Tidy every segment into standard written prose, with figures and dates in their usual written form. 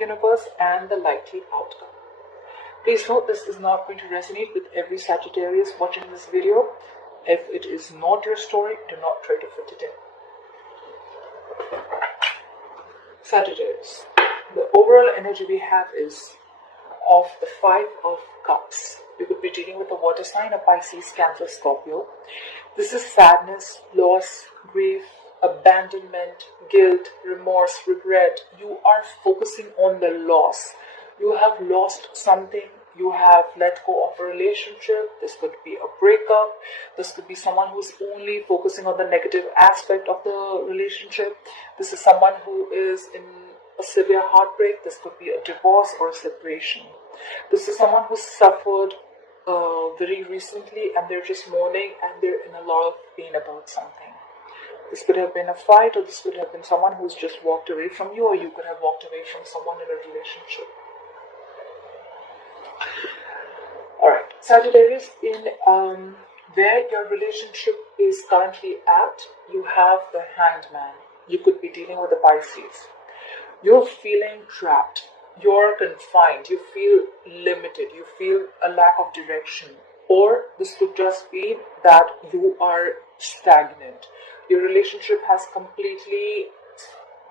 universe and the likely outcome. Please note this is not going to resonate with every Sagittarius watching this video. If it is not your story, do not try to fit it in. Sagittarius. The overall energy we have is of the Five of Cups. You could be dealing with a water sign, a Pisces, Cancer, Scorpio. This is sadness, loss, grief, abandonment, guilt, remorse, regret. You are focusing on the loss. You have lost something. You have let go of a relationship. This could be a breakup. This could be someone who's only focusing on the negative aspect of the relationship. This is someone who is in a severe heartbreak. This could be a divorce or a separation. This is someone who suffered very recently and they're just mourning and they're in a lot of pain about something. This could have been a fight, or this could have been someone who's just walked away from you, or you could have walked away from someone in a relationship. Alright, Sagittarius, in where your relationship is currently at, you have the Hanged Man. You could be dealing with the Pisces. You're feeling trapped. You're confined. You feel limited. You feel a lack of direction. Or this could just be that you are stagnant. Your relationship has completely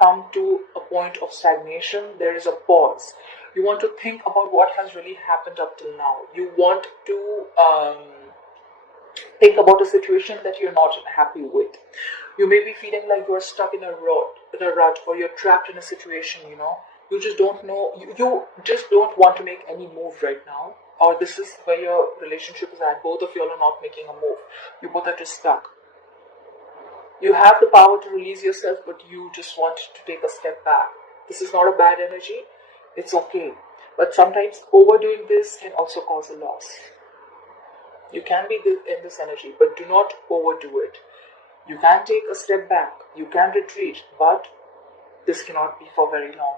come to a point of stagnation. There is a pause. You want to think about what has really happened up till now. You want to think about a situation that you're not happy with. You may be feeling like you're stuck in a rut, or you're trapped in a situation, You just don't know, you just don't want to make any move right now. Or this is where your relationship is at. Both of you are not making a move. You both are just stuck. You have the power to release yourself, but you just want to take a step back. This is not a bad energy. It's okay. But sometimes overdoing this can also cause a loss. You can be in this energy, but do not overdo it. You can take a step back. You can retreat, but this cannot be for very long.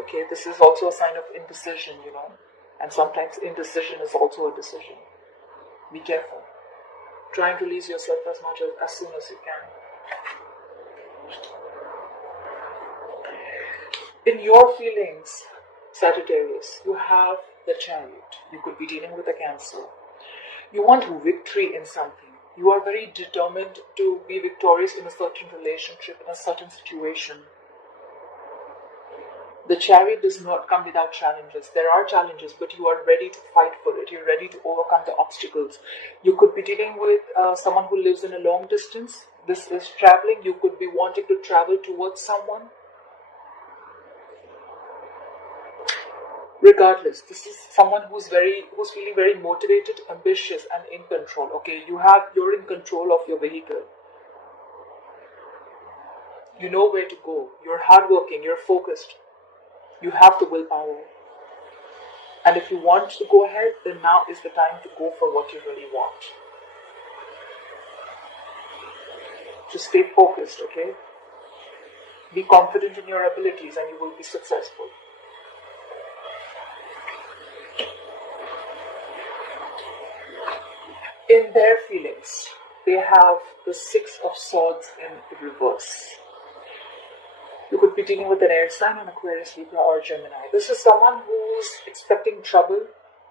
Okay, this is also a sign of indecision, And sometimes indecision is also a decision. Be careful. Try and release yourself as soon as you can. In your feelings, Sagittarius, you have the Chariot. You could be dealing with a Cancer. You want victory in something. You are very determined to be victorious in a certain relationship, in a certain situation. The Chariot does not come without challenges. There are challenges, but you are ready to fight for it. You're ready to overcome the obstacles. You could be dealing with someone who lives in a long distance. This is traveling. You could be wanting to travel towards someone. Regardless, this is someone who's feeling very motivated, ambitious, and in control. Okay, you're in control of your vehicle. You know where to go. You're hardworking. You're focused. You have the willpower. And if you want to go ahead, then now is the time to go for what you really want. Just stay focused, okay? Be confident in your abilities and you will be successful. In their feelings, they have the Six of Swords in reverse. You could be dealing with an air sign, an Aquarius, Libra, or Gemini. This is someone who's expecting trouble,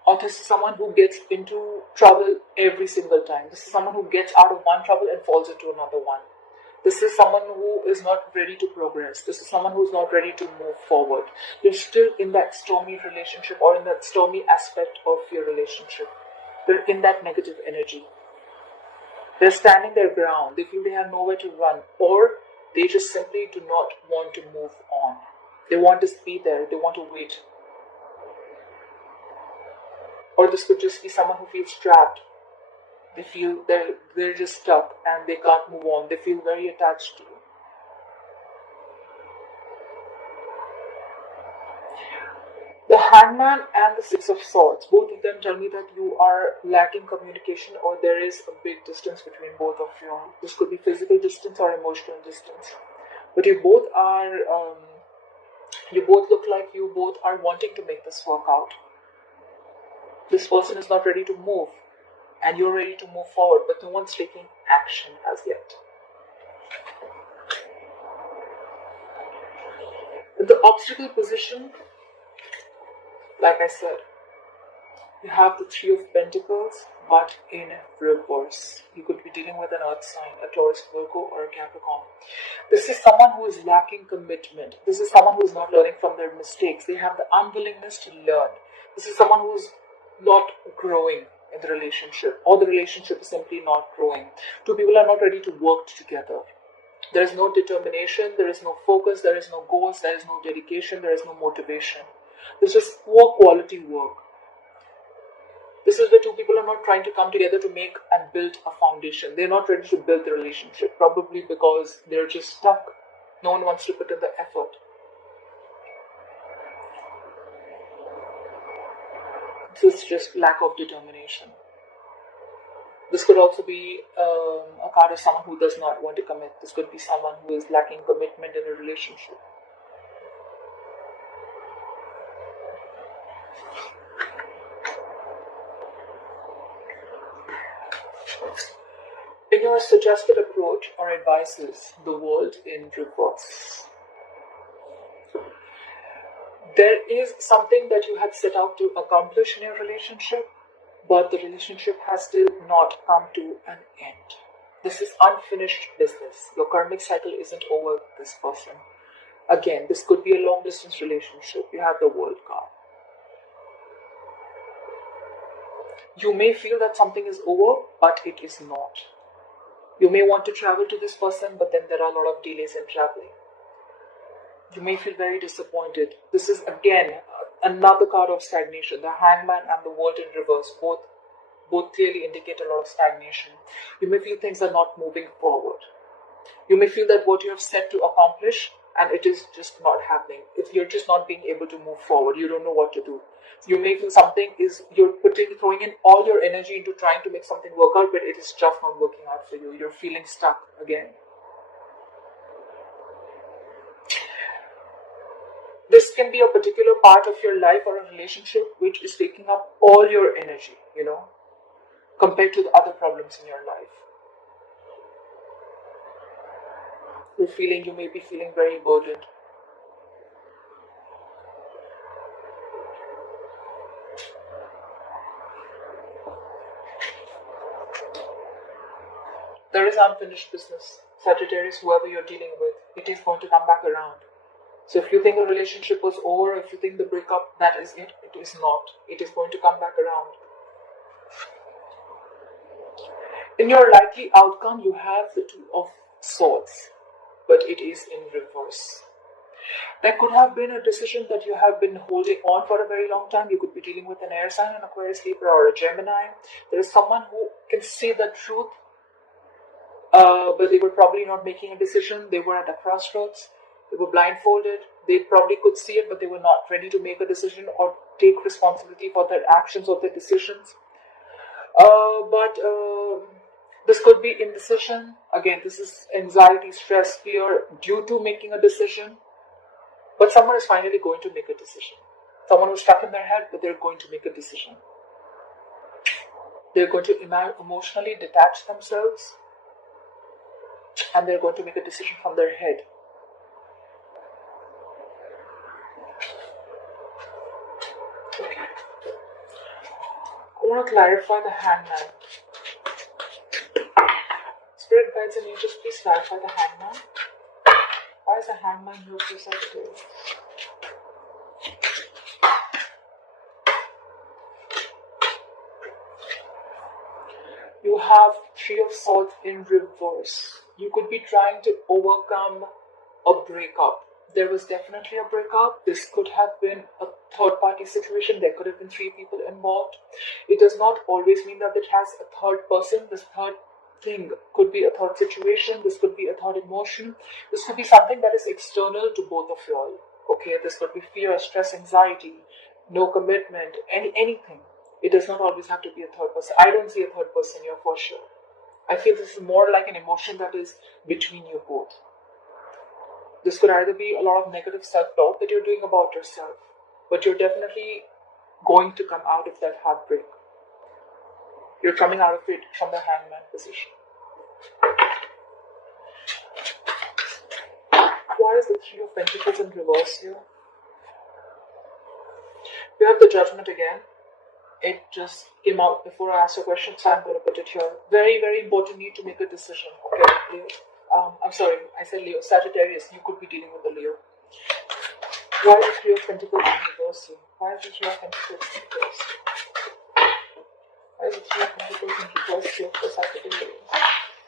or this is someone who gets into trouble every single time. This is someone who gets out of one trouble and falls into another one. This is someone who is not ready to progress. This is someone who's not ready to move forward. You're still in that stormy relationship or in that stormy aspect of your relationship. They're in that negative energy. They're standing their ground. They feel they have nowhere to run, or they just simply do not want to move on. They want to be there. They want to wait. Or this could just be someone who feels trapped. They feel they're just stuck and they can't move on. They feel very attached to you. The Hangman and the Six of Swords, both of them tell me that you are lacking communication, or there is a big distance between both of you. This could be physical distance or emotional distance. But you both look like you both are wanting to make this work out. This person is not ready to move, and you're ready to move forward, but no one's taking action as yet. In the obstacle position, like I said, you have the Three of Pentacles, but in reverse. You could be dealing with an earth sign, a Taurus, Virgo, or a Capricorn. This is someone who is lacking commitment. This is someone who is not learning from their mistakes. They have the unwillingness to learn. This is someone who is not growing in the relationship, or the relationship is simply not growing. Two people are not ready to work together. There is no determination, there is no focus, there is no goals, there is no dedication, there is no motivation. This is poor quality work. This is where two people are not trying to come together to make and build a foundation. They're not ready to build the relationship, probably because they're just stuck. No one wants to put in the effort. This is just lack of determination. This could also be a card of someone who does not want to commit. This could be someone who is lacking commitment in a relationship. In your suggested approach or advices, the world in reverse. There is something that you had set out to accomplish in your relationship, but the relationship has still not come to an end. This is unfinished business. Your karmic cycle isn't over with this person. Again, this could be a long distance relationship. You have the World card. You may feel that something is over, but it is not. You may want to travel to this person, but then there are a lot of delays in traveling. You may feel very disappointed. This is again another card of stagnation. The Hangman and the World in reverse both clearly indicate a lot of stagnation. You may feel things are not moving forward. You may feel that what you have set to accomplish and it is just not happening. If you're just not being able to move forward, you don't know what to do. You may feel something is, you're throwing in all your energy into trying to make something work out, but it is just not working out for you. You're feeling stuck again. This can be a particular part of your life or a relationship which is taking up all your energy, compared to the other problems in your life. You may be feeling very burdened. There is unfinished business. Sagittarius, whoever you're dealing with, it is going to come back around. So if you think a relationship was over, if you think the breakup, that is it. It is not. It is going to come back around. In your likely outcome, you have the Two of Swords, but it is in reverse. There could have been a decision that you have been holding on for a very long time. You could be dealing with an air sign, an Aquarius, Libra, or a Gemini. There is someone who can say the truth, but they were probably not making a decision. They were at a crossroads. They were blindfolded. They probably could see it, but they were not ready to make a decision or take responsibility for their actions or their decisions. This could be indecision. Again, this is anxiety, stress, fear due to making a decision. But someone is finally going to make a decision. Someone who's stuck in their head, but they're going to make a decision. They're going to emotionally detach themselves, and they're going to make a decision from their head. I want to clarify the Hangman. Spirit guides and angels, please clarify the Hangman. Why is the Hangman here for Sagittarius? You have Three of Swords in reverse. You could be trying to overcome a breakup. There was definitely a breakup. This could have been a third-party situation. There could have been three people involved. It does not always mean that it has a third person. This third thing could be a third situation. This could be a third emotion. This could be something that is external to both of y'all. Okay, this could be fear, stress, anxiety, no commitment, anything. It does not always have to be a third person. I don't see a third person here for sure. I feel this is more like an emotion that is between you both. This could either be a lot of negative self-talk that you're doing about yourself, but you're definitely going to come out of that heartbreak. You're coming out of it from the Hangman position. Why is the Three of of Pentacles in reverse here. You have the Judgment again. It just came out before I asked a question, so I'm going to put it here. Very, very important need to make a decision. Okay, Leo. I'm sorry, I said Leo. Sagittarius, you could be dealing with the Leo. Why is the Three of Pentacles in reverse here? Why is the Three of Pentacles in reverse? Why is the Three of Pentacles in reverse here for Sagittarius?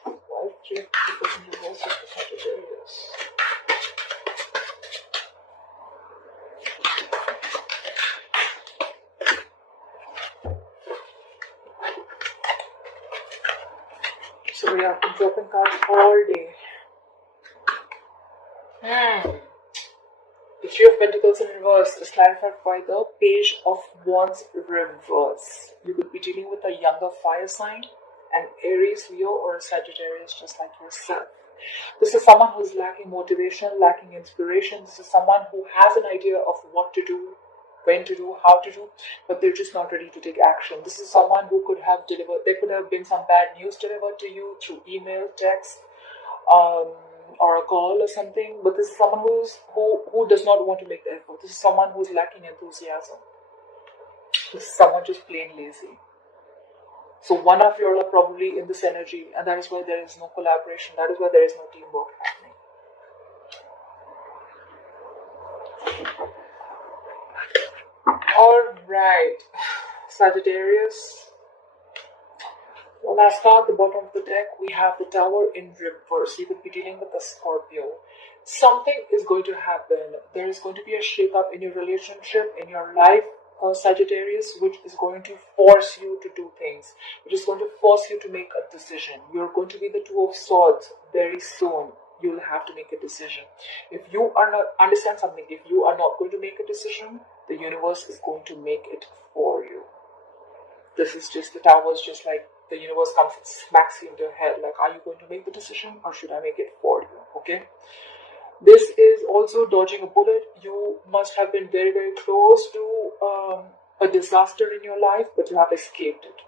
Why is the Three of Pentacles in reverse here for Sagittarius? So we have been dropping cards all day. The Three of Pentacles in reverse is clarified by the Page of Wands reverse. You could be dealing with a younger fire sign, an Aries, Leo, or a Sagittarius just like yourself. This is someone who's lacking motivation, lacking inspiration. This is someone who has an idea of what to do, when to do, how to do, but they're just not ready to take action. This is someone who could have delivered, there could have been some bad news delivered to you through email, text, or a call or something, but this is someone who does not want to make the effort. This is someone who's lacking enthusiasm. This is someone just plain lazy. So one of you are probably in this energy, and that is why there is no collaboration, that is why there is no teamwork happening. Alright, Sagittarius. Well, as start the bottom of the deck, we have the Tower in reverse. You could be dealing with a Scorpio. Something is going to happen. There is going to be a shake-up in your relationship, in your life, Sagittarius, which is going to force you to do things. Which is going to force you to make a decision. You're going to be the Two of Swords very soon. You'll have to make a decision. If you are not, understand something, if you are not going to make a decision, the universe is going to make it for you. This is just, the Tower is just like, the universe comes and smacks you in your head, like, are you going to make the decision or should I make it for you? Okay. This is also dodging a bullet. You must have been very, very close to a disaster in your life, but you have escaped it.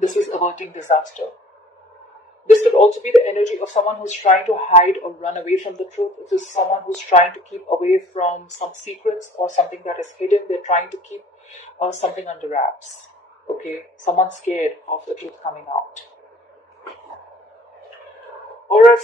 This is averting disaster. This could also be the energy of someone who's trying to hide or run away from the truth. This is someone who's trying to keep away from some secrets or something that is hidden. They're trying to keep something under wraps. Okay, someone's scared of the truth coming out. Alright,